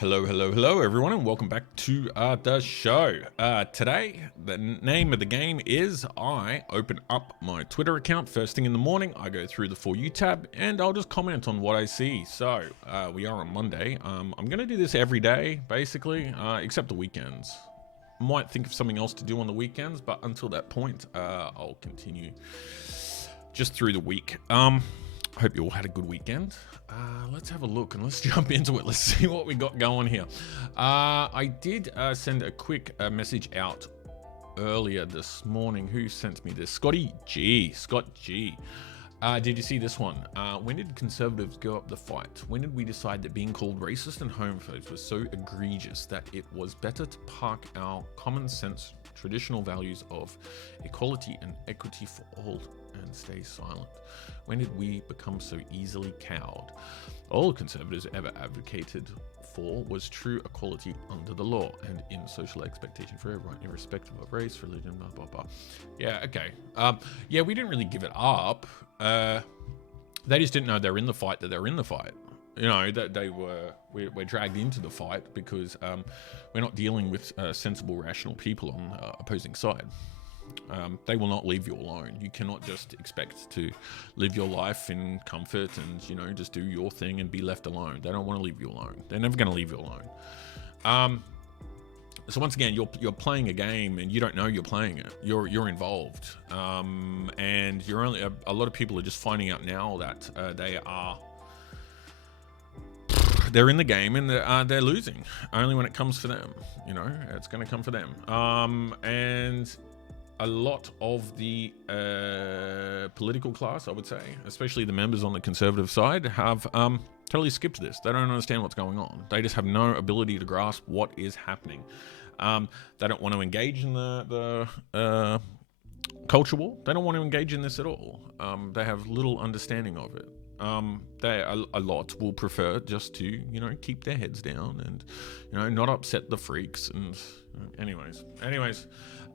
Hello, everyone, and welcome back to the show. Today, the name of the game is I open up my Twitter account first thing in the morning. I go through the For You tab, and I'll just comment on what I see. So, we are on Monday. I'm going to do this every day, basically, except the weekends. Might think of something else to do on the weekends, but until that point, I'll continue just through the week. Hope you all had a good weekend. Let's have a look and let's jump into it. Let's see what we got going here. I did send a quick message out earlier this morning. Who sent me this? Scott G. Did you see this one? When did conservatives go up the fight? When did we decide that being called racist and homophobe was so egregious that it was better to park our common sense traditional values of equality and equity for all and stay silent? When did we become so easily cowed? All conservatives ever advocated for was true equality under the law and in social expectation for everyone, irrespective of race, religion, blah, blah, blah. Yeah, okay. Yeah, we didn't really give it up. They just didn't know they're in the fight, that they're in the fight. You know, that we're dragged into the fight because we're not dealing with sensible, rational people on the opposing side. They will not leave you alone. You cannot just expect to live your life in comfort and, you know, just do your thing and be left alone. They don't want to leave you alone. They're never going to leave you alone. So once again, you're playing a game and you don't know you're playing it. You're involved, and you're only a lot of people are just finding out now that they're in the game and they're losing. Only when it comes for them, you know, it's going to come for them. And a lot of the political class, I would say, especially the members on the conservative side, have totally skipped this. They don't understand what's going on. They just have no ability to grasp what is happening. They don't want to engage in the culture war. They don't want to engage in this at all. They have little understanding of it. A lot will prefer just to, you know, keep their heads down and, you know, not upset the freaks. And anyways.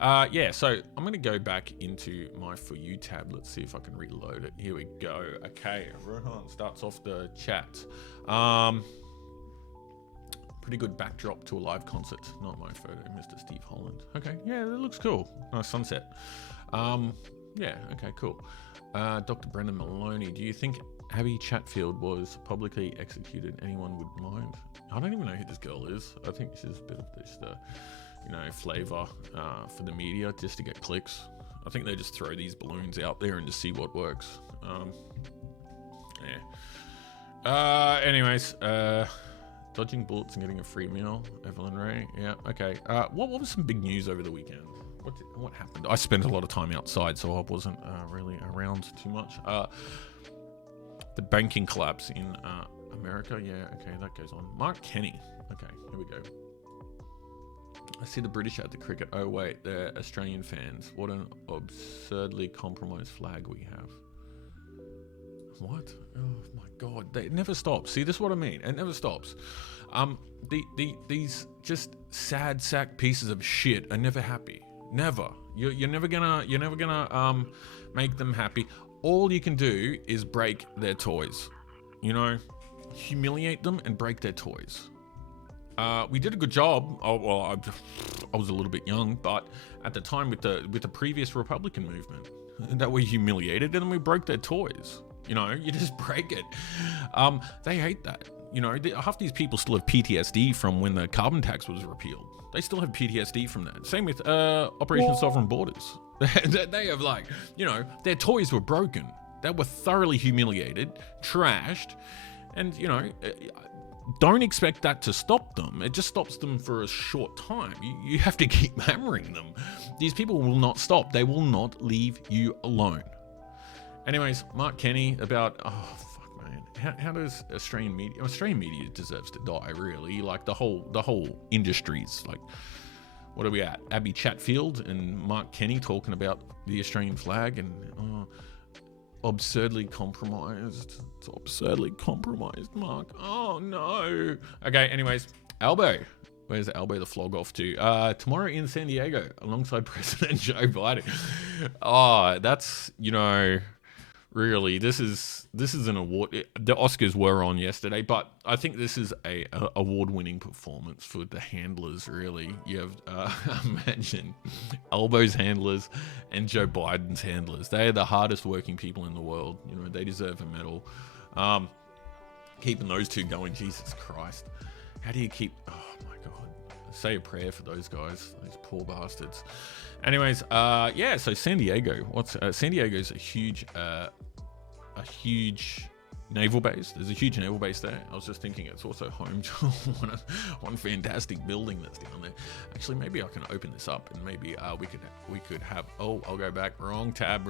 Yeah, so I'm going to go back into my For You tab. Let's see if I can reload it. Here we go. Okay, Rohan starts off the chat. Pretty good backdrop to a live concert. Not my photo, Mr. Steve Holland. Okay, yeah, that looks cool. Nice sunset. Yeah, okay, cool. Dr. Brendan Maloney, do you think Abby Chatfield was publicly executed? Anyone would mind? I don't even know who this girl is. I think she's a bit of this, you know, flavor for the media just to get clicks. I think they just throw these balloons out there and just see what works. Yeah. Anyways, dodging bullets and getting a free meal. Evelyn Ray. Yeah. Okay. What was some big news over the weekend? What happened? I spent a lot of time outside, so I wasn't really around too much. The banking collapse in America. Yeah. Okay, that goes on. Mark Kenny. Okay. Here we go. I see the British at the cricket. Oh wait, they're Australian fans. What an absurdly compromised flag we have. What? Oh my God, it never stops. See, this is what I mean. It never stops. These just sad sack pieces of shit are never happy. Never. You're never gonna make them happy. All you can do is break their toys. You know, humiliate them and break their toys. We did a good job. Oh, well, I was a little bit young, but at the time with the previous Republican movement, that we humiliated and then we broke their toys. You know, you just break it. They hate that. You know, half these people still have PTSD from when the carbon tax was repealed. They still have PTSD from that. Same with Operation Sovereign Borders. They have, like, you know, their toys were broken. They were thoroughly humiliated, trashed, and, you know, don't expect that to stop them. It just stops them for a short time. You have to keep hammering them. These people will not stop. They will not leave you alone. Anyways, Mark Kenny about, oh fuck man, how does Australian media deserves to die, really. Like the whole industries, like, what are we at? Abby Chatfield and Mark Kenny talking about the Australian flag and absurdly compromised. It's absurdly compromised, Mark. Oh no. Okay, anyways, Albo. Where's Albo the flog off to? Tomorrow in San Diego alongside President Joe Biden. Oh, that's, you know, Really, this is an award. The Oscars were on yesterday, but I think this is a award-winning performance for the handlers. Really, you have imagine Albo's handlers and Joe Biden's handlers. They are the hardest working people in the world. You know, they deserve a medal. Keeping those two going, Jesus Christ, how do you keep? Oh my God, say a prayer for those guys, those poor bastards. Anyways, yeah. So San Diego, San Diego's a huge naval base. There's a huge naval base there. I was just thinking it's also home to one fantastic building that's down there. Actually, maybe I can open this up and maybe we could have. Oh, I'll go back. Wrong tab.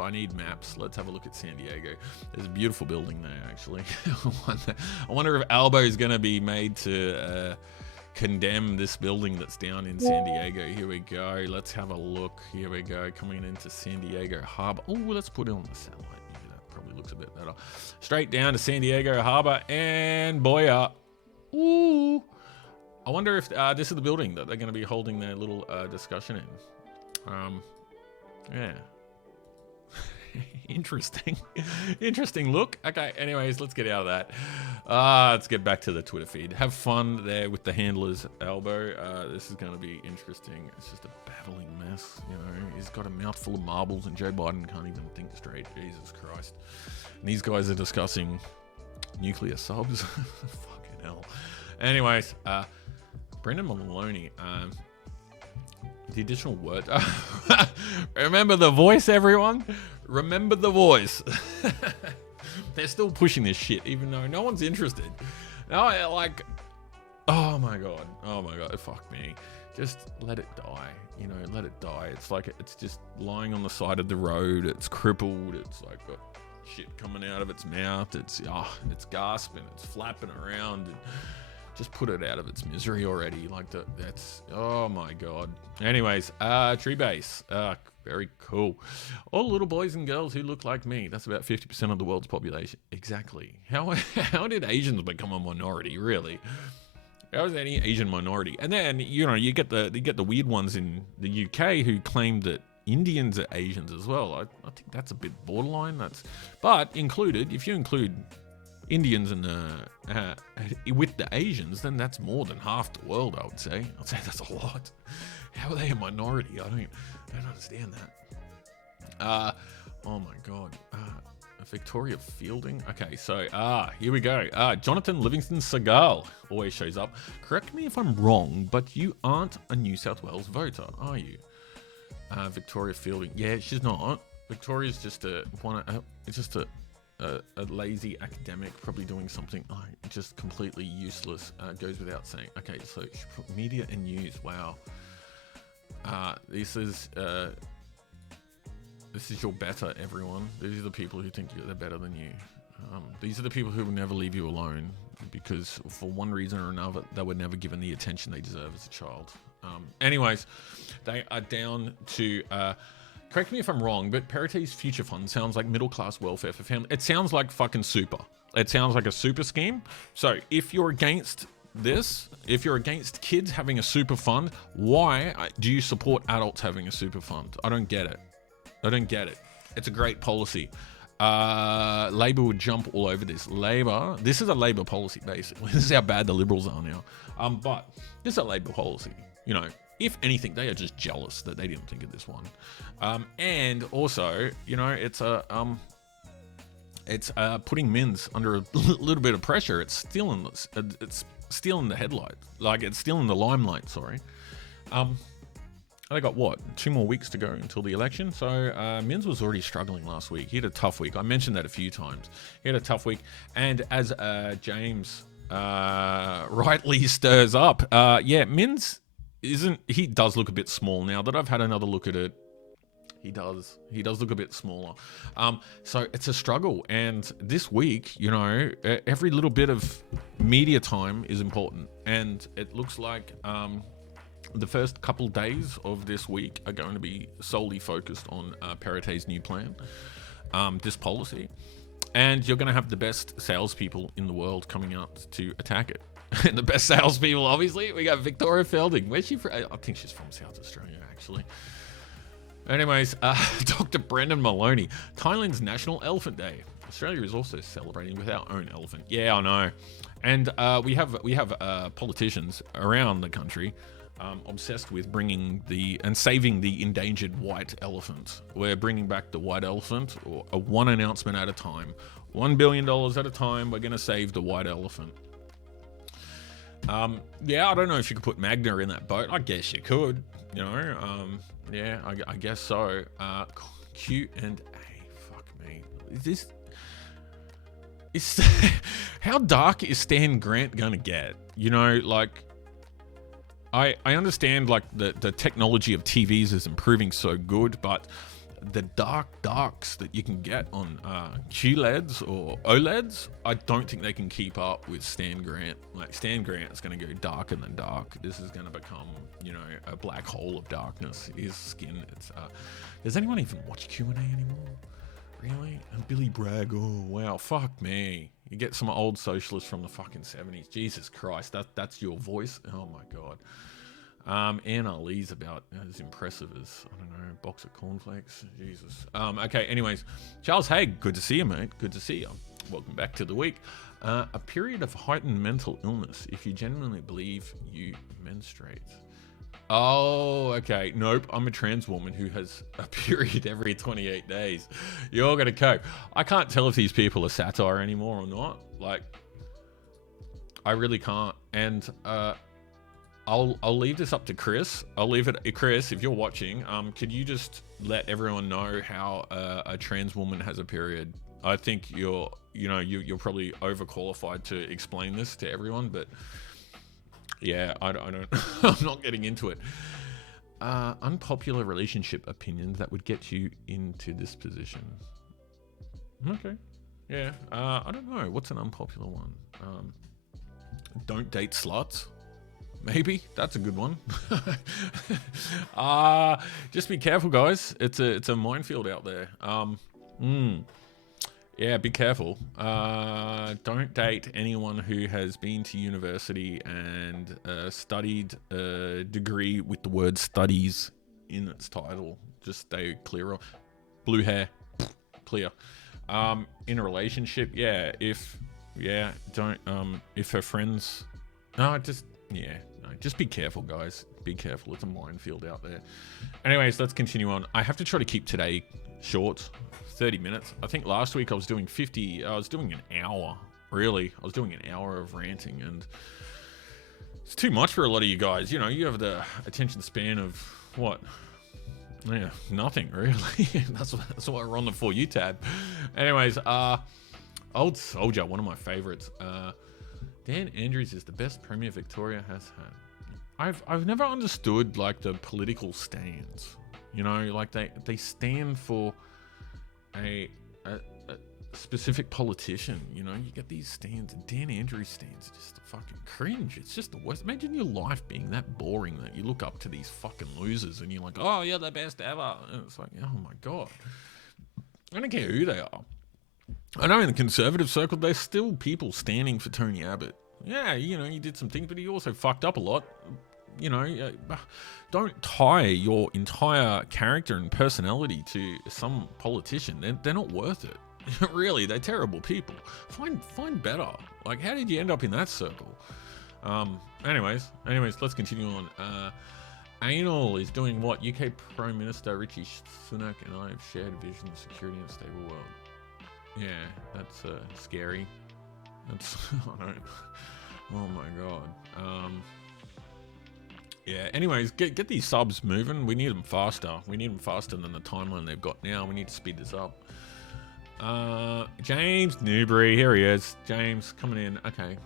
I need maps. Let's have a look at San Diego. There's a beautiful building there. Actually, I wonder if Albo is going to be made to condemn this building that's down in San Diego. Here we go. Let's have a look. Here we go. Coming into San Diego Harbor. Oh, let's put it on the satellite. Maybe that probably looks a bit better. Straight down to San Diego Harbor and boya. Ooh. I wonder if this is the building that they're going to be holding their little discussion in. Yeah. Interesting look. Okay, anyways, let's get out of that. Let's get back to the Twitter feed. Have fun there with the handlers, Albo. This is going to be interesting. It's just a battling mess, you know. He's got a mouthful of marbles and Joe Biden can't even think straight. Jesus Christ. And these guys are discussing nuclear subs. Fucking hell. Anyways, Brendan Maloney, the additional word. Remember the voice, everyone? Remember the voice. They're still pushing this shit, even though no one's interested. No, like, oh my god, fuck me. Just let it die. You know, let it die. It's like it's just lying on the side of the road. It's crippled. It's like got shit coming out of its mouth. It's gasping. It's flapping around. And just put it out of its misery already. Like that's, oh my god. Anyways, tree base. Very cool. All little boys and girls who look like me. That's about 50% of the world's population. Exactly. How did Asians become a minority, really? How is any Asian minority? And then, you know, you get the weird ones in the UK who claim that Indians are Asians as well. I think that's a bit borderline. But included, if you include Indians and with the Asians, then that's more than half the world, I would say. I'd say that's a lot. How are they a minority? I don't understand that. Oh my god. Victoria Fielding. Okay, so here we go. Jonathan Livingston Seagal always shows up. Correct me if I'm wrong, but you aren't a New South Wales voter, are you? Victoria Fielding. Yeah, she's not. Victoria's just a lazy academic, probably doing something just completely useless. Goes without saying. Okay, so media and news. Wow. This is your better, everyone. These are the people who think they're better than you. These are the people who will never leave you alone because for one reason or another, they were never given the attention they deserve as a child. Anyways, they are down to... correct me if I'm wrong, but Perity's Future Fund sounds like middle-class welfare for family. It sounds like fucking super. It sounds like a super scheme. So if you're against this, if you're against kids having a super fund, why do you support adults having a super fund? I don't get it. It's a great policy. Labor would jump all over this. This is a Labor policy, basically. This is how bad the Liberals are now. But this is a Labor policy. You know, if anything, they are just jealous that they didn't think of this one. And also, you know, it's putting Mins under a little bit of pressure. It's stealing the headlight. Like, it's stealing the limelight, sorry. They got, 2 more weeks to go until the election. So Mins was already struggling last week. He had a tough week. I mentioned that a few times. He had a tough week. And as James rightly stirs up, Mins he does look a bit small now that I've had another look at it. He does look a bit smaller. So it's a struggle. And this week, you know, every little bit of media time is important. And it looks like the first couple days of this week are going to be solely focused on Perity's new plan, this policy. And you're going to have the best salespeople in the world coming out to attack it. And the best salespeople, obviously, we got Victoria Fielding. Where's she from? I think she's from South Australia, actually. Anyways, Dr. Brendan Maloney, Thailand's National Elephant Day. Australia is also celebrating with our own elephant. Yeah, I know. And we have politicians around the country obsessed with bringing and saving the endangered white elephant. We're bringing back the white elephant, or one announcement at a time. $1 billion at a time, we're going to save the white elephant. Yeah, I don't know if you could put Magna in that boat. I guess you could, you know. Yeah, I guess so. Q and A. Fuck me. How dark is Stan Grant gonna get? You know, like, I understand, like, the technology of TVs is improving so good, but the darks that you can get on QLEDs or OLEDs, I don't think they can keep up with Stan Grant. Like, Stan Grant's going to go darker than dark. This is going to become, you know, a black hole of darkness. His skin, it's... does anyone even watch Q&A anymore? Really? And Billy Bragg, oh, wow, fuck me. You get some old socialists from the fucking 70s. Jesus Christ, that's your voice? Oh, my God. Anna Lee's about as impressive as, I don't know, a box of cornflakes. Jesus. Okay, anyways. Charles Haig, good to see you, mate. Good to see you. Welcome back to the week. A period of heightened mental illness if you genuinely believe you menstruate. Oh, okay. Nope. I'm a trans woman who has a period every 28 days. You're going to cope. I can't tell if these people are satire anymore or not. Like, I really can't. And, I'll leave this up to Chris. I'll leave it, Chris, if you're watching, could you just let everyone know how a trans woman has a period? I think you're probably overqualified to explain this to everyone, but yeah, I don't I'm not getting into it. Unpopular relationship opinions that would get you into this position. Okay. Yeah. I don't know. What's an unpopular one? Don't date sluts. Maybe that's a good one. Just be careful, guys. It's a minefield out there. Yeah, be careful. Don't date anyone who has been to university and studied a degree with the word studies in its title. Just stay clear. Blue hair, clear. In a relationship, yeah. If her friends, just be careful, guys. Be careful. It's a minefield out there. Anyways, let's continue on. I have to try to keep today short, 30 minutes. I think last week I was doing 50. I was doing an hour, really. I was doing an hour of ranting, and it's too much for a lot of you guys. You know, you have the attention span of what? Yeah, nothing really. That's why we're on the For You tab. Anyways, Old Soldier, one of my favorites. Dan Andrews is the best premier Victoria has had. I've never understood, like, the political stands. You know, like they stand for a specific politician. You know, you get these stands, and Dan Andrews stands are just fucking cringe. It's just the worst. Imagine your life being that boring that you look up to these fucking losers and you're like, oh, you're the best ever. And it's like, oh my God. I don't care who they are. I know in the conservative circle, there's still people standing for Tony Abbott. Yeah, you know, he did some things, but he also fucked up a lot. You know, don't tie your entire character and personality to some politician. They're not worth it. Really, they're terrible people. Find better. Like, how did you end up in that circle? Anyways, let's continue on. Anal is doing what? UK Prime Minister Rishi Sunak and I have shared a vision of security and stable world. Yeah, that's scary. That's I don't. Oh my God. Yeah. Anyways, get these subs moving. We need them faster. We need them faster than the timeline they've got now. We need to speed this up. James Newbury, here he is. James coming in. Okay,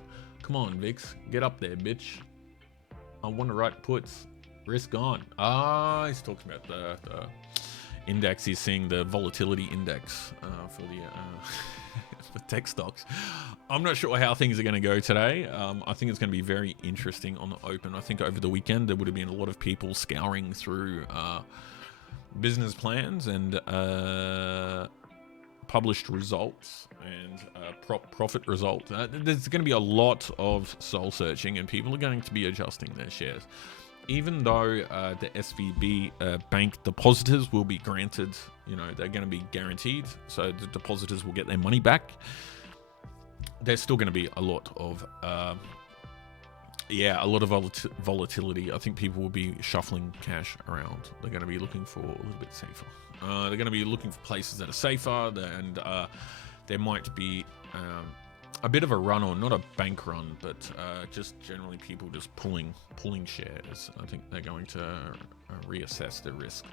come on, Vix, get up there, bitch. I want to write puts. Risk on. He's talking about the index. He's seeing the volatility index for the for tech stocks. I'm not sure how things are going to go today. I think it's going to be very interesting on the open. I think over the weekend there would have been a lot of people scouring through business plans and published results and profit results. There's going to be a lot of soul searching, and people are going to be adjusting their shares. even though the SVB bank depositors will be granted, they're going to be guaranteed, so the depositors will get their money back. There's still going to be a lot of volatility. I think people will be shuffling cash around. They're going to be looking for a little bit safer. They're going to be looking for places that are safer, and there might be a bit of a run on, not a bank run, but just generally people just pulling shares. I think they're going to reassess their risk.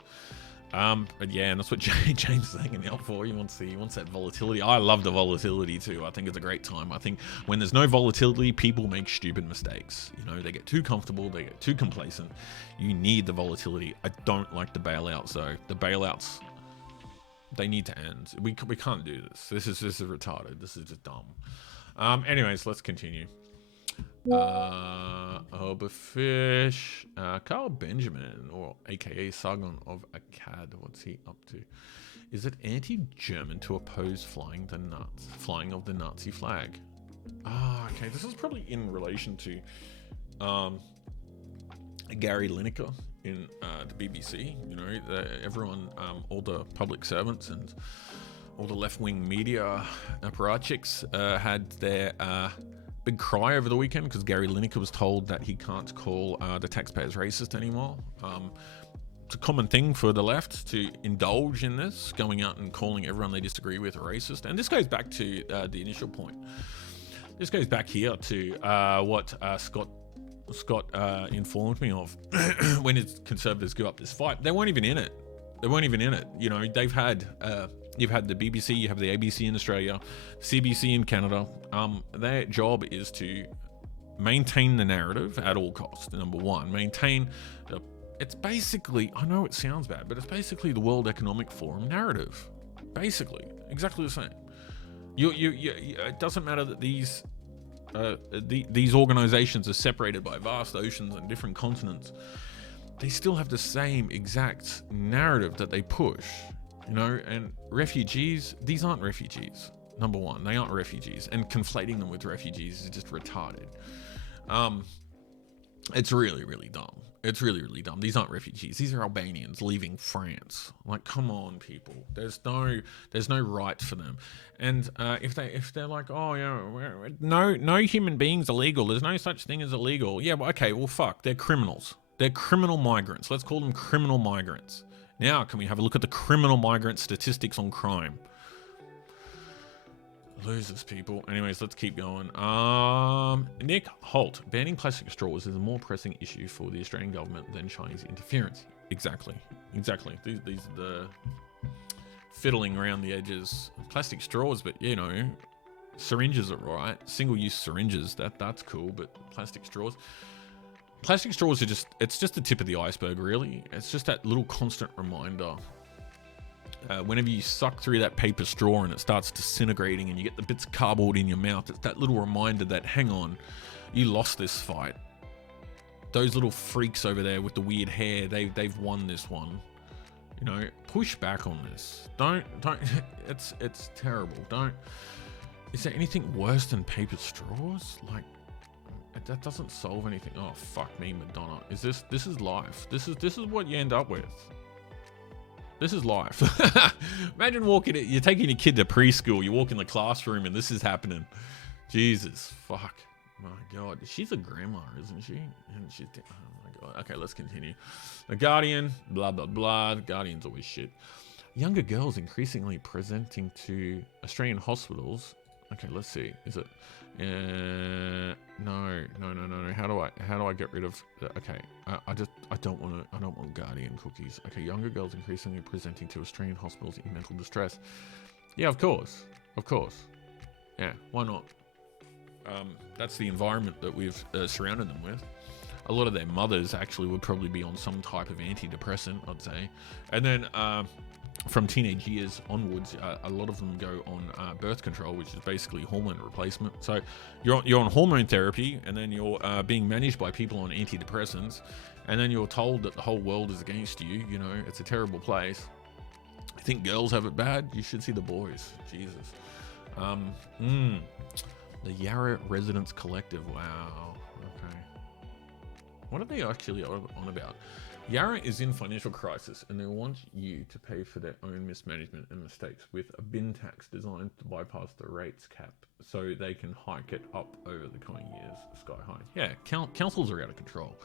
But yeah, and that's what James is hanging out for. He wants that volatility. I love the volatility too. I think it's a great time. I think when there's no volatility, people make stupid mistakes. They get too comfortable, they get too complacent. You need the volatility. I don't like the bailouts though. The bailouts, they need to end. We can't do this. This is retarded. This is just dumb. Anyways, let's continue. Oberfish, Carl Benjamin, or aka Sargon of Akkad, what's he up to? Is it anti-German to oppose flying of the Nazi flag? Okay, this is probably in relation to Gary Lineker in the BBC. Everyone, all the public servants and all the left-wing media apparatchiks had their big cry over the weekend because Gary Lineker was told that he can't call the taxpayers racist anymore. It's a common thing for the left to indulge in this, going out and calling everyone they disagree with a racist. And this goes back to the initial point. This goes back here to what Scott informed me of when his conservatives go up this fight. They weren't even in it. They've had you've had the BBC, you have the ABC in Australia, CBC in Canada. Their job is to maintain the narrative at all costs. Number one, it's basically, I know it sounds bad, but it's basically the World Economic Forum narrative. Basically, exactly the same. It doesn't matter that these organizations are separated by vast oceans and different continents. They still have the same exact narrative that they push. And refugees, these aren't refugees. Number one, they aren't refugees, and conflating them with refugees is just retarded. It's really, really dumb. It's really, really dumb. These aren't refugees. These are Albanians leaving France. Like, come on, people. There's no right for them. And if they're like, oh yeah, no human beings are legal. There's no such thing as illegal. Yeah, well, okay, well, fuck. They're criminals. They're criminal migrants. Let's call them criminal migrants. Now, can we have a look at the criminal migrant statistics on crime? Losers, people. Anyways, let's keep going. Nick Holt. Banning plastic straws is a more pressing issue for the Australian government than Chinese interference. Exactly. These are the fiddling around the edges. Plastic straws, but syringes are right. Single-use syringes, that's cool, but plastic straws. Plastic straws are it's just the tip of the iceberg, really. It's just that little constant reminder. Whenever you suck through that paper straw and it starts disintegrating and you get the bits of cardboard in your mouth, it's that little reminder that, hang on, you lost this fight. Those little freaks over there with the weird hair, they've won this one. Push back on this. Don't, it's terrible. Is there anything worse than paper straws? Like, that doesn't solve anything. Oh, fuck me, Madonna. This is life. This is what you end up with. This is life. Imagine you're taking your kid to preschool, you walk in the classroom and this is happening. Jesus, fuck. My God. She's a grandma, isn't she? And oh my God. Okay, let's continue. The Guardian, blah, blah, blah. The Guardian's always shit. Younger girls increasingly presenting to Australian hospitals. Okay, let's see. Is it? No. How do I get rid of? Okay, I don't want Guardian cookies. Okay, younger girls increasingly presenting to Australian hospitals in mental distress. Yeah, of course. Yeah, why not? That's the environment that we've surrounded them with. A lot of their mothers actually would probably be on some type of antidepressant, I'd say. And then from teenage years onwards, a lot of them go on birth control, which is basically hormone replacement. So you're on hormone therapy, and then you're being managed by people on antidepressants, and then you're told that the whole world is against you. It's a terrible place. I think girls have it bad. You should see the boys. Jesus. The Yarra Residents Collective. Wow. Okay. What are they actually on about? Yarra is in financial crisis and they want you to pay for their own mismanagement and mistakes with a bin tax designed to bypass the rates cap so they can hike it up over the coming years sky high. Yeah, councils are out of control.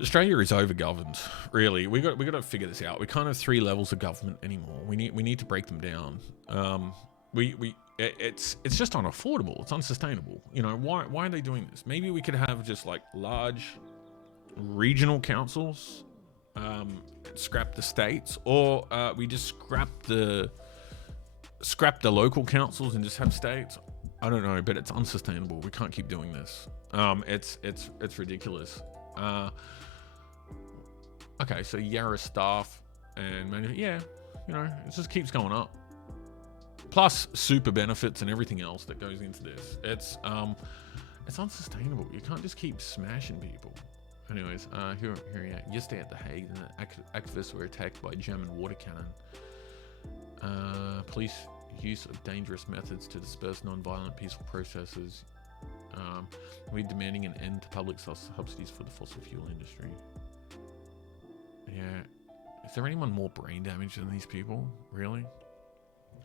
Australia is over-governed, really. We got to figure this out. We can't have 3 levels of government anymore. We need to break them down. It's just unaffordable. It's unsustainable. You know, why are they doing this? Maybe we could have just like large regional councils, scrap the states, or we just scrap the local councils and just have states. I don't know, but it's unsustainable. We can't keep doing this. It's ridiculous. Okay, so Yarra staff and yeah, you know, it just keeps going up. Plus super benefits and everything else that goes into this. It's unsustainable. You can't just keep smashing people. Anyways, here yeah. Yesterday at The Hague, activists were attacked by German water cannon. Police use of dangerous methods to disperse non-violent peaceful protesters. We're demanding an end to public subsidies for the fossil fuel industry. Yeah. Is there anyone more brain damaged than these people? Really?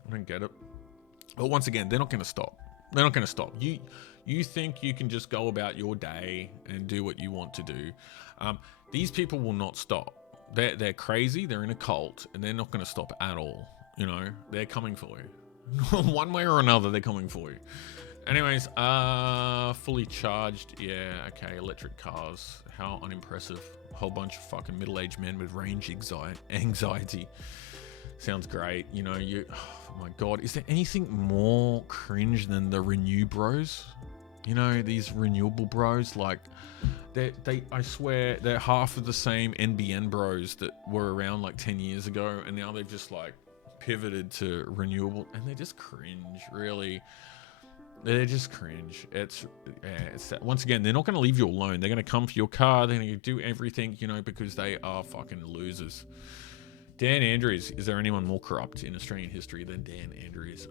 I don't get it. But once again, they're not going to stop. They're not going to stop. You think you can just go about your day and do what you want to do. These people will not stop. They're crazy. They're in a cult, and they're not going to stop at all. You know, they're coming for you. One way or another, they're coming for you. Anyways, fully charged. Yeah, okay. Electric cars. How unimpressive. A whole bunch of fucking middle-aged men with range anxiety. Sounds great. You know, oh my God. Is there anything more cringe than the Renew bros? You know, these renewable bros, like I swear they're half of the same NBN bros that were around like 10 years ago. And now they've just like pivoted to renewable and they just cringe, really. They're just cringe. It's once again, they're not going to leave you alone. They're going to come for your car. They're going to do everything, you know, because they are fucking losers. Dan Andrews. Is there anyone more corrupt in Australian history than Dan Andrews?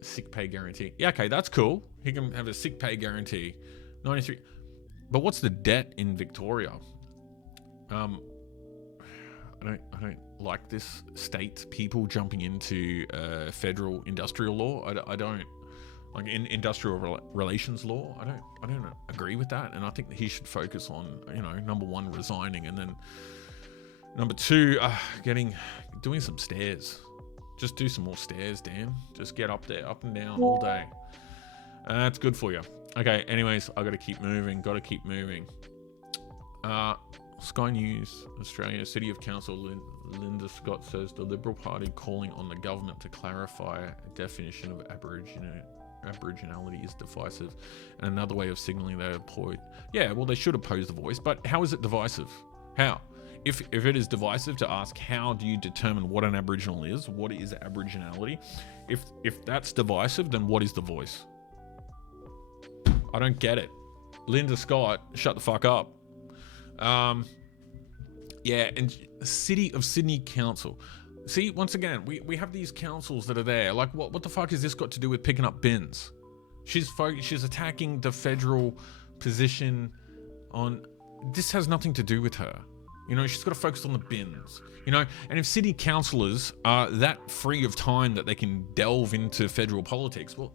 Sick pay guarantee. Yeah, okay, that's cool. He can have a sick pay guarantee. 93. But what's the debt in Victoria? I don't like this state people jumping into federal industrial law. I don't. Like in industrial relations law, I don't agree with that, and I think that he should focus on, you know, number one, resigning, and then number two, doing some stairs. Just do some more stairs, Dan. Just get up there, up and down all day. That's good for you. Okay. Anyways, I got to keep moving. Sky News Australia, City of Council Linda Scott says the Liberal Party calling on the government to clarify a definition of Aboriginality is divisive, and another way of signalling they employed. Yeah, well, they should oppose the voice, but how is it divisive? How? If it is divisive to ask how do you determine what an Aboriginal is, what is Aboriginality? If that's divisive, then what is the voice? I don't get it. Linda Scott, shut the fuck up. Yeah, and City of Sydney Council. See, once again, we have these councils that are there. Like, what the fuck has this got to do with picking up bins? She's attacking the federal position on... This has nothing to do with her. You know, she's got to focus on the bins. You know, and if city councillors are that free of time that they can delve into federal politics, well,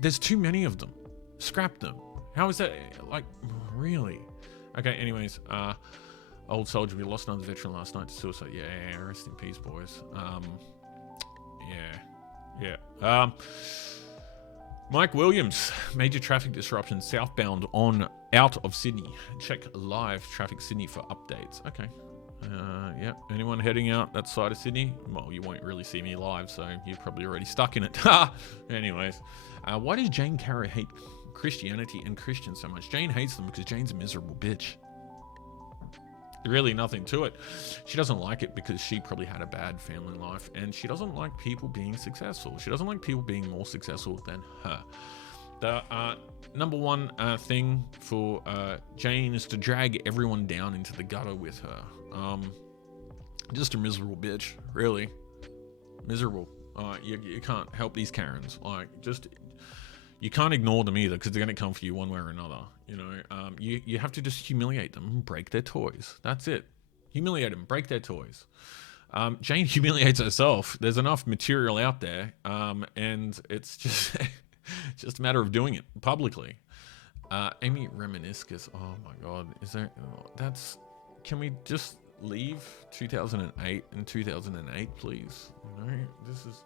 there's too many of them. Scrap them. How is that... Like, really? Okay, anyways, old soldier, we lost another veteran last night to suicide. Yeah, rest in peace, boys. Yeah. Mike Williams, major traffic disruption southbound out of Sydney. Check live traffic Sydney for updates. Okay. Yeah. Anyone heading out that side of Sydney? Well, you won't really see me live, so you're probably already stuck in it. Anyways, why does Jane Carroll hate Christianity and Christians so much? Jane hates them because Jane's a miserable bitch. Really nothing to it. She doesn't like it because she probably had a bad family life, and she doesn't like people being successful. She doesn't like people being more successful than her. The number one thing for Jane is to drag everyone down into the gutter with her. Just a miserable bitch, really. Miserable. You can't help these Karens. Like, just... you can't ignore them either, because they're going to come for you one way or another. You know, you have to just humiliate them and break their toys. That's it. Humiliate them, break their toys. Jane humiliates herself. There's enough material out there, and it's just just a matter of doing it publicly. Amy Reminiscus. Oh my God, is there? That's. Can we just leave 2008 and 2008, please? You know, this is.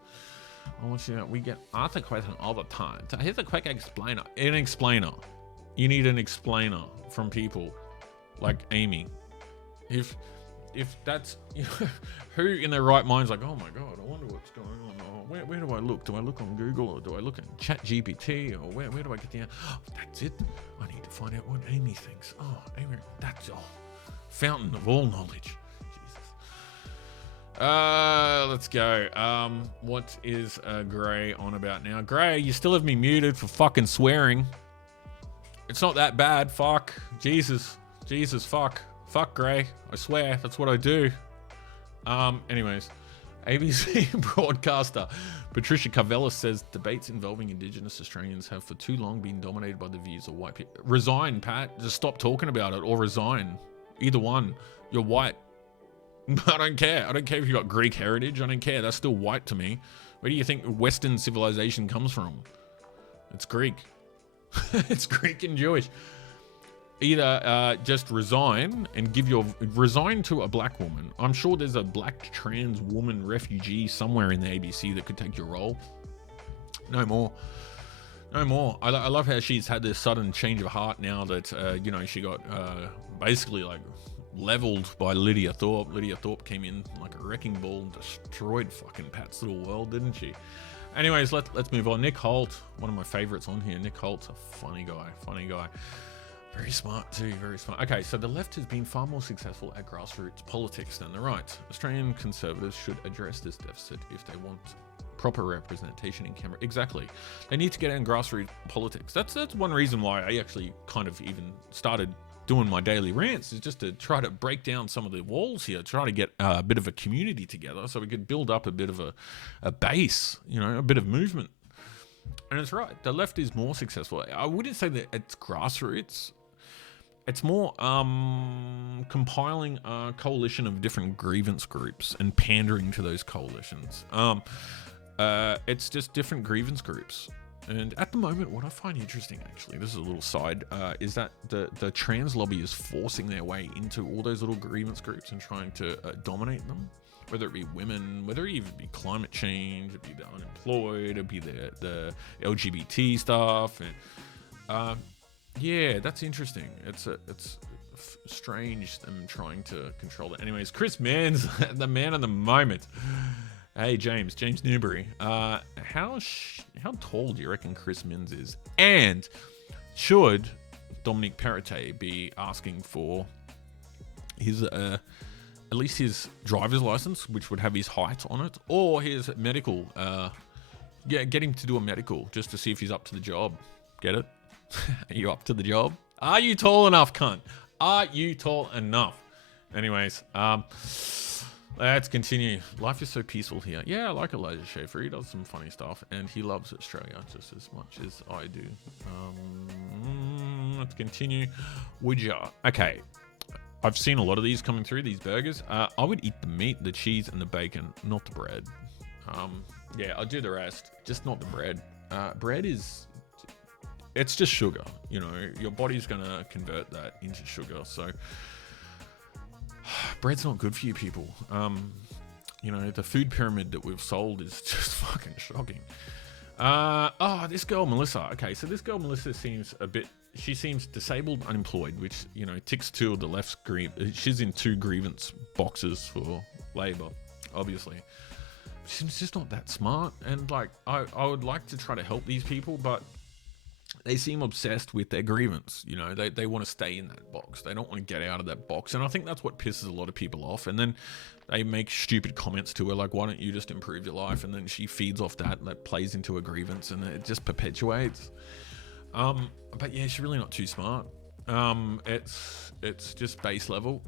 I want you to know, we get asked a question all the time. So here's a quick explainer. An explainer. You need an explainer from people like Amy. If that's, you know, who in their right mind's like, oh my God, I wonder what's going on. Oh, where do I look? Do I look on Google, or do I look at ChatGPT, or where do I get the? Oh, that's it. I need to find out what Amy thinks. Oh, Amy, that's fountain of all knowledge. Let's go. What is Gray on about now? Gray, you still have me muted for fucking swearing. It's not that bad. Fuck. Jesus, fuck. Fuck, Gray. I swear, that's what I do. Anyways, ABC broadcaster Patricia Carvelis says debates involving Indigenous Australians have for too long been dominated by the views of white people. Resign, Pat. Just stop talking about it, or resign. Either one. You're white. I don't care. I don't care if you've got Greek heritage. I don't care. That's still white to me. Where do you think Western civilization comes from? It's Greek. It's Greek and Jewish. Either just resign and resign to a black woman. I'm sure there's a black trans woman refugee somewhere in the ABC that could take your role. No more. I love how she's had this sudden change of heart now that, you know, she got basically like leveled by Lydia Thorpe. Lydia Thorpe came in like a wrecking ball and destroyed fucking Pat's little world, didn't she? Anyways, let's move on. Nick Holt, one of my favorites on here. Nick Holt's a funny guy. Very smart too, very smart. Okay, so the left has been far more successful at grassroots politics than the right. Australian Conservatives should address this deficit if they want proper representation in Canberra. Exactly. They need to get in grassroots politics. That's one reason why I actually kind of even started doing my daily rants, is just to try to break down some of the walls here, try to get a bit of a community together so we could build up a bit of a base, you know, a bit of movement. And it's right. The left is more successful. I wouldn't say that it's grassroots. It's more compiling a coalition of different grievance groups and pandering to those coalitions. It's just different grievance groups. And at the moment, what I find interesting, actually, this is a little side, is that the trans lobby is forcing their way into all those little grievance groups and trying to dominate them. Whether it be women, whether it even be climate change, it'd be the unemployed, it'd be the LGBT stuff. And yeah, that's interesting. It's strange them trying to control that. Anyways, Chris Manns, the man of the moment. Hey, James Newbury. How tall do you reckon Chris Minns is? And should Dominic Perrottet be asking for his, at least his driver's license, which would have his height on it, or his medical? Get him to do a medical just to see if he's up to the job. Get it? Are you up to the job? Are you tall enough, cunt? Are you tall enough? Anyways, let's continue. Life is so peaceful here. Yeah, I like Elijah Schaefer. He does some funny stuff, and he loves Australia just as much as I do. Let's continue. Would ya? Okay. I've seen a lot of these coming through, these burgers. I would eat the meat, the cheese, and the bacon, not the bread. Yeah, I'll do the rest, just not the bread. Bread is... It's just sugar, you know, your body's going to convert that into sugar. So bread's not good for you people. You know, the food pyramid that we've sold is just fucking shocking. This girl, Melissa. Okay, so this girl, Melissa, she seems disabled, unemployed, which, you know, ticks two of the left's she's in two grievance boxes for Labor, obviously. She's just not that smart. And like, I would like to try to help these people, but they seem obsessed with their grievance. You know, they want to stay in that box. They don't want to get out of that box. And I think that's what pisses a lot of people off. And then they make stupid comments to her, like, why don't you just improve your life? And then she feeds off that plays into a grievance, and it just perpetuates. But yeah, she's really not too smart. It's just base level.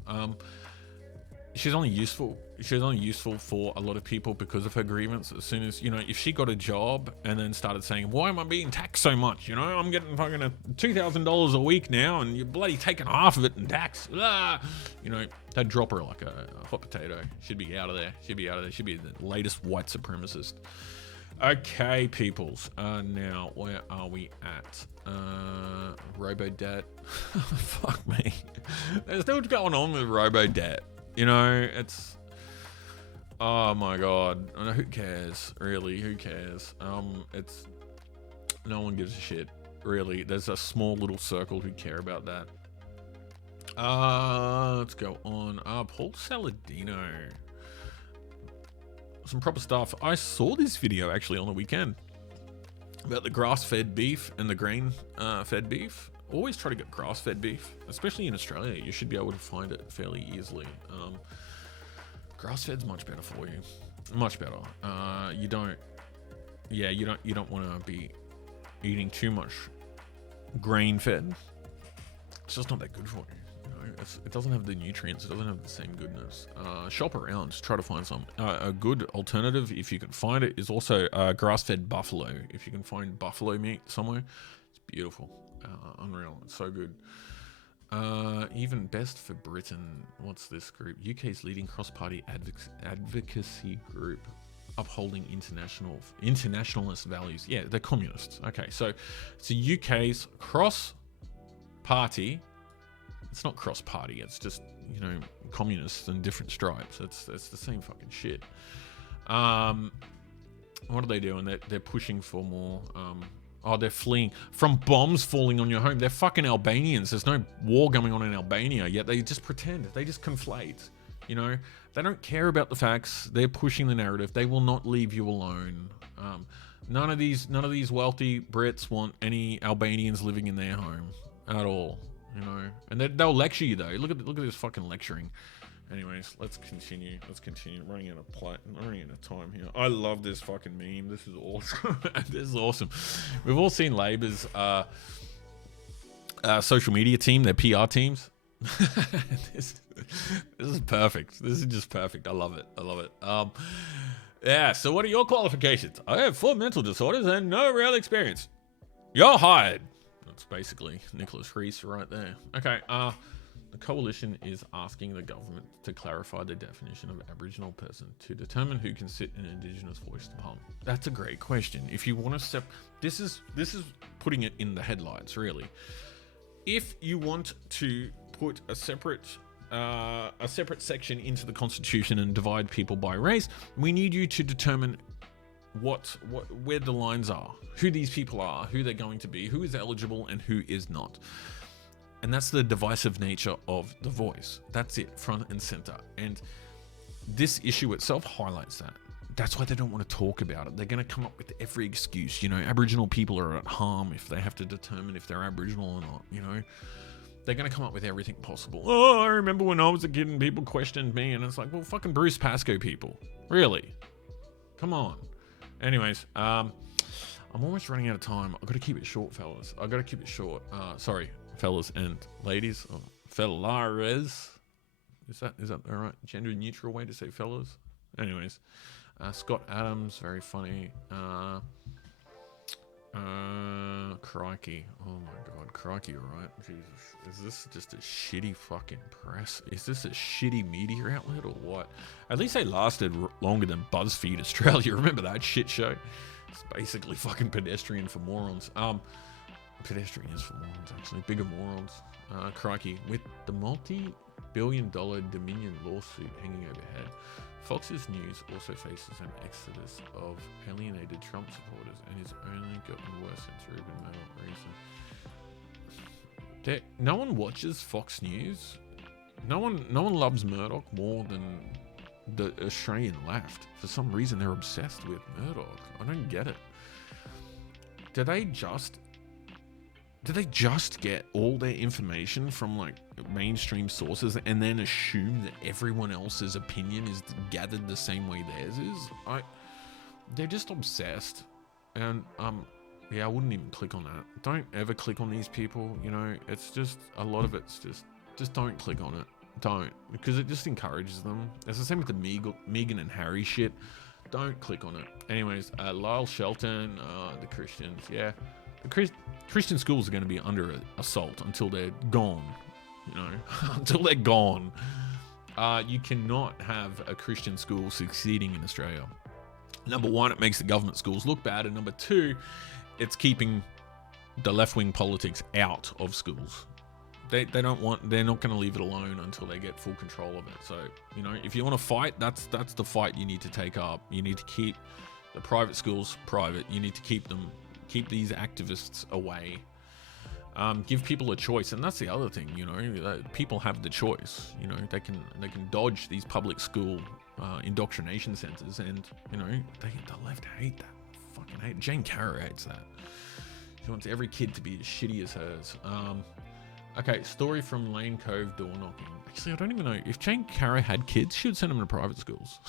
she's only useful for a lot of people because of her grievance. As soon as, you know, if she got a job and then started saying, why am I being taxed so much, you know, I'm getting fucking $2,000 a week now and you're bloody taking half of it in tax, you know, they'd drop her like a hot potato. She'd be out of there. She'd be the latest white supremacist. Okay, peoples. Now, where are we at? Robodebt. Fuck me. There's still going on with Robodebt. You know, it's... Oh my god. Who cares? Really, who cares? It's... No one gives a shit. Really. There's a small little circle who care about that. Let's go on. Paul Saladino. Some proper stuff. I saw this video actually on the weekend about the grass-fed beef and the grain-fed beef. Always try to get grass-fed beef, especially in Australia. You should be able to find it fairly easily. Grass-fed's much better for you, much better. You don't want to be eating too much grain-fed. It's just not that good for you. It doesn't have the nutrients. It doesn't have the same goodness. Shop around. Just try to find some. A good alternative, if you can find it, is also grass-fed buffalo. If you can find buffalo meat somewhere, it's beautiful. Unreal. It's so good. Even best for Britain. What's this group? UK's leading cross-party advocacy group, upholding internationalist values. Yeah, they're communists. Okay, so it's the UK's cross-party. It's not cross-party. It's just, you know, communists and different stripes. It's the same fucking shit. What are they doing? They're pushing for more. They're fleeing from bombs falling on your home. They're fucking Albanians. There's no war going on in Albania, yet they just pretend. They just conflate. You know, they don't care about the facts. They're pushing the narrative. They will not leave you alone. None of these wealthy Brits want any Albanians living in their home at all. You know, and they'll lecture you though. Look at this fucking lecturing. Anyways, let's continue. I'm running out of time here. I love this fucking meme. This is awesome. This is awesome. We've all seen Labor's social media team, their PR teams. This is perfect. This is just perfect. I love it. Yeah. So, what are your qualifications? I have 4 mental disorders and no real experience. You're hired. That's basically Nicholas Rees right there. Okay. The coalition is asking the government to clarify the definition of Aboriginal person to determine who can sit in Indigenous voiced parliament. That's a great question. If you want to this is putting it in the headlights, really. If you want to put a separate section into the Constitution and divide people by race, we need you to determine where the lines are, who these people are, who they're going to be, who is eligible and who is not. And that's the divisive nature of the voice. That's it, front and center. And this issue itself highlights that. That's why they don't want to talk about it. They're going to come up with every excuse. You know, Aboriginal people are at harm if they have to determine if they're Aboriginal or not, you know. They're going to come up with everything possible. Oh, I remember when I was a kid and people questioned me. And it's like, well, fucking Bruce Pascoe people. Really? Come on. Anyways, I'm almost running out of time. I've got to keep it short, fellas. I've got to keep it short. Sorry, fellas and ladies. Oh, fellares. Is that the right gender neutral way to say fellas? Anyways, Scott Adams, very funny. Crikey. Oh my god, crikey, alright. Jesus. Is this just a shitty fucking press? Is this a shitty media outlet or what? At least they lasted longer than BuzzFeed Australia. Remember that shit show? It's basically fucking pedestrian for morons. Pedestrians for morons, actually. Bigger morons. Crikey. With the multi-billion-dollar Dominion lawsuit hanging overhead, Fox's News also faces an exodus of alienated Trump supporters and has only gotten worse since Reuben Murdoch recently. No one watches Fox News. No one loves Murdoch more than the Australian left. For some reason, they're obsessed with Murdoch. I don't get it. Do they just get all their information from like mainstream sources and then assume that everyone else's opinion is gathered the same way theirs is? They're just obsessed. And yeah, I wouldn't even click on that. Don't ever click on these people, you know. It's just a lot of it's just don't click on it. Don't, because it just encourages them. It's the same with the Meghan and Harry shit. Don't click on it. Anyways, Lyle Shelton, the Christians, yeah. The Christian schools are going to be under assault until they're gone, you know, until they're gone. You cannot have a Christian school succeeding in Australia. Number one, it makes the government schools look bad. And number two, it's keeping the left-wing politics out of schools. They're not going to leave it alone until they get full control of it. So, you know, if you want to fight, that's the fight you need to take up. You need to keep the private schools private. You need to keep these activists away. Give people a choice, and that's the other thing. You know, people have the choice. You know, they can dodge these public school indoctrination centers, and you know, the left hate that. Fucking hate. Jane Carroll hates that. She wants every kid to be as shitty as hers. Okay, story from Lane Cove door knocking. Actually, I don't even know. If Jane Carroll had kids, she would send them to private schools.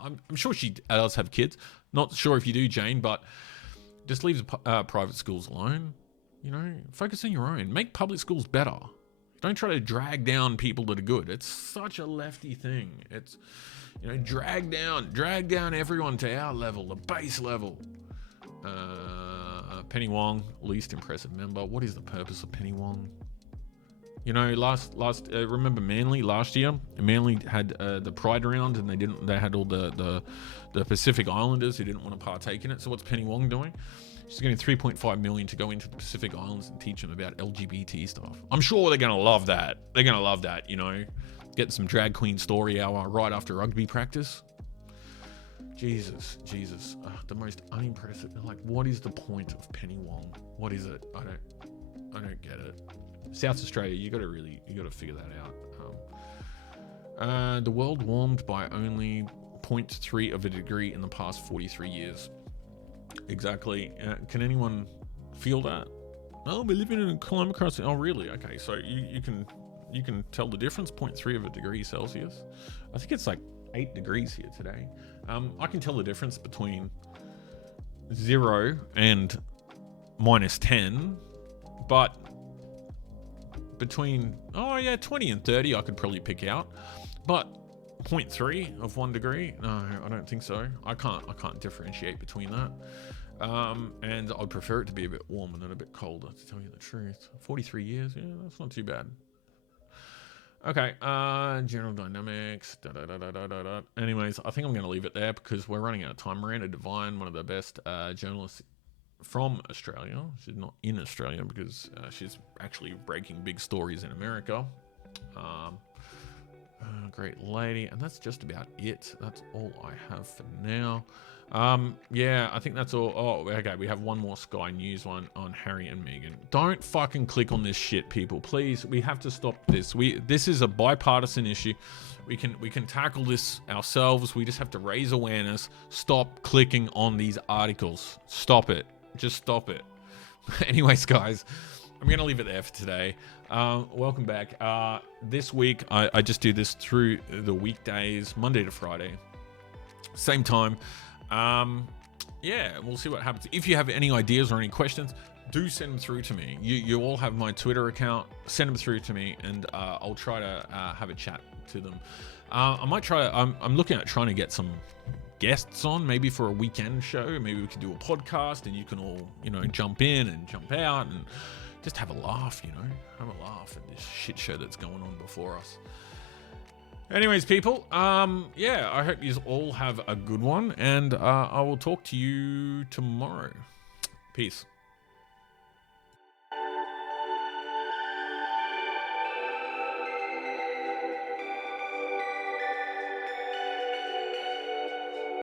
I'm sure she does have kids. Not sure if you do, Jane, but just leave private schools alone. You know, focus on your own. Make public schools better. Don't try to drag down people that are good. It's such a lefty thing. It's, you know, drag down everyone to our level, the base level. Penny Wong, least impressive member. What is the purpose of Penny Wong? You know, remember Manly last year? Manly had the Pride round, and they had all the Pacific Islanders who didn't want to partake in it. So what's Penny Wong doing? She's getting $3.5 million to go into the Pacific Islands and teach them about LGBT stuff. I'm sure they're gonna love that. They're gonna love that. You know, getting some drag queen story hour right after rugby practice. Jesus, the most unimpressive. Like, what is the point of Penny Wong? What is it? I don't get it. South Australia, you got to figure that out. The world warmed by only 0.3 of a degree in the past 43 years. Exactly. Can anyone feel that? Oh, we're living in a climate crisis. Oh, really? Okay, so you can tell the difference. 0.3 of a degree Celsius. I think it's like 8 degrees here today. I can tell the difference between 0 and -10, but between 20 and 30 I could probably pick out, but 0.3 of 1 degree, no, I don't think so. I can't differentiate between that. And I'd prefer it to be a bit warmer than a bit colder, to tell you the truth. 43 years, yeah, that's not too bad. Okay, general dynamics. Anyways, I think I'm going to leave it there because we're running out of time. Miranda Devine, one of the best journalists from Australia. She's not in Australia because she's actually breaking big stories in America. Great lady, and that's just about it. That's all I have for now. Yeah, I think that's all. Oh, okay, we have one more Sky News one on Harry and Meghan. Don't fucking click on this shit, people. Please, we have to stop this. This is a bipartisan issue. We can tackle this ourselves. We just have to raise awareness. Stop clicking on these articles. Stop it. Just stop it. Anyways, guys, I'm gonna leave it there for today. Welcome back. This week I just do this through the weekdays, Monday to Friday, same time. Yeah, we'll see what happens. If you have any ideas or any questions, do send them through to me. You all have my Twitter account. Send them through to me, and I'll try to have a chat to them. I might try. I'm looking at trying to get some guests on, maybe for a weekend show. Maybe we could do a podcast, and you can all, you know, jump in and jump out and just have a laugh, you know, have a laugh at this shit show that's going on before us. Anyways, people, yeah, I hope you all have a good one, and I will talk to you tomorrow. Peace.